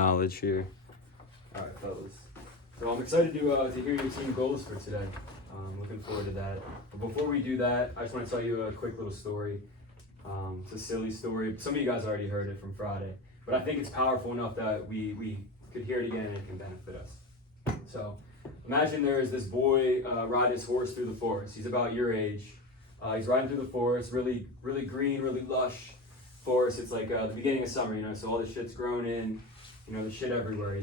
knowledge here. All right, fellas. So I'm excited to hear your team goals for today. Looking forward to that. But before we do that, I just want to tell you a quick little story. It's a silly story. Some of you guys already heard it from Friday, but I think it's powerful enough that we could hear it again and it can benefit us. So imagine there is this boy riding his horse through the forest. He's about your age. He's riding through the forest, really green, really lush forest. It's like the beginning of summer, so all the shit's grown in, the shit everywhere.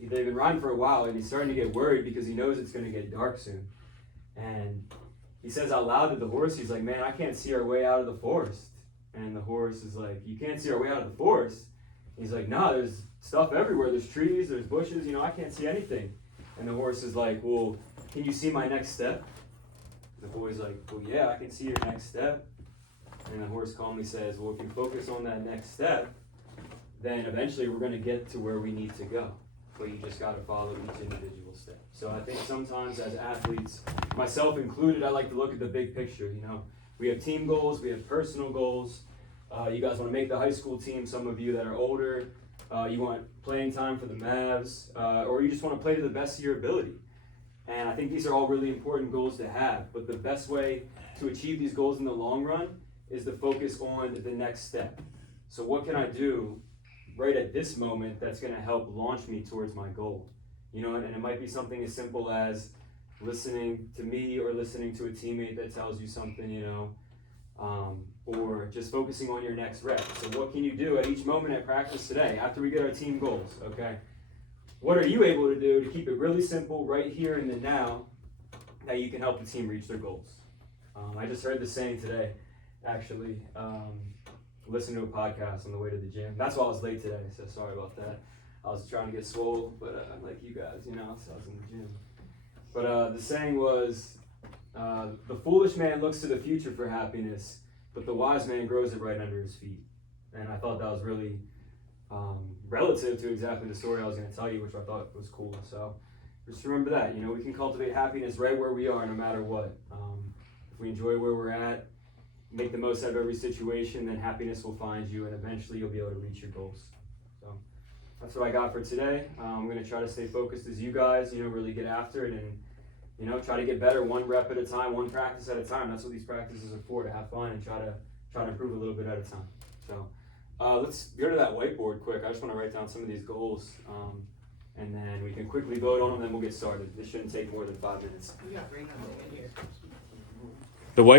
They've been riding for a while, and he's starting to get worried because he knows it's going to get dark soon. And he says out loud to the horse, he's like, man, I can't see our way out of the forest. And the horse is like, you can't see our way out of the forest? He's like, nah, there's stuff everywhere. There's trees, there's bushes, I can't see anything. And the horse is like, well, can you see my next step? The boy's like, well, yeah, I can see your next step. And the horse calmly says, well, if you focus on that next step, then eventually we're going to get to where we need to go. But you just got to follow each individual step. So I think sometimes as athletes, myself included, I like to look at the big picture. We have team goals, we have personal goals. You guys want to make the high school team, some of you that are older. You want playing time for the Mavs, or you just want to play to the best of your ability. And I think these are all really important goals to have. But the best way to achieve these goals in the long run is to focus on the next step. So what can I do right at this moment that's going to help launch me towards my goal? And it might be something as simple as listening to me or listening to a teammate that tells you something, or just focusing on your next rep. So what can you do at each moment at practice today after we get our team goals, okay? What are you able to do to keep it really simple right here in the now that you can help the team reach their goals? I just heard this saying today, actually, listening to a podcast on the way to the gym. That's why I was late today, so sorry about that. I was trying to get swole, but like you guys, so I was in the gym. But the saying was, the foolish man looks to the future for happiness, but the wise man grows it right under his feet. And I thought that was really relative to exactly the story I was going to tell you, which I thought was cool. So just remember that, we can cultivate happiness right where we are, no matter what. If we enjoy where we're at, make the most out of every situation, then happiness will find you, and eventually you'll be able to reach your goals. So that's what I got for today. I'm going to try to stay focused as you guys, really get after it and, try to get better one rep at a time, one practice at a time. That's what these practices are for, to have fun and try to improve a little bit at a time. So let's go to that whiteboard quick. I just want to write down some of these goals, and then we can quickly vote on them, then we'll get started. This shouldn't take more than 5 minutes. We got Raymond in here. The white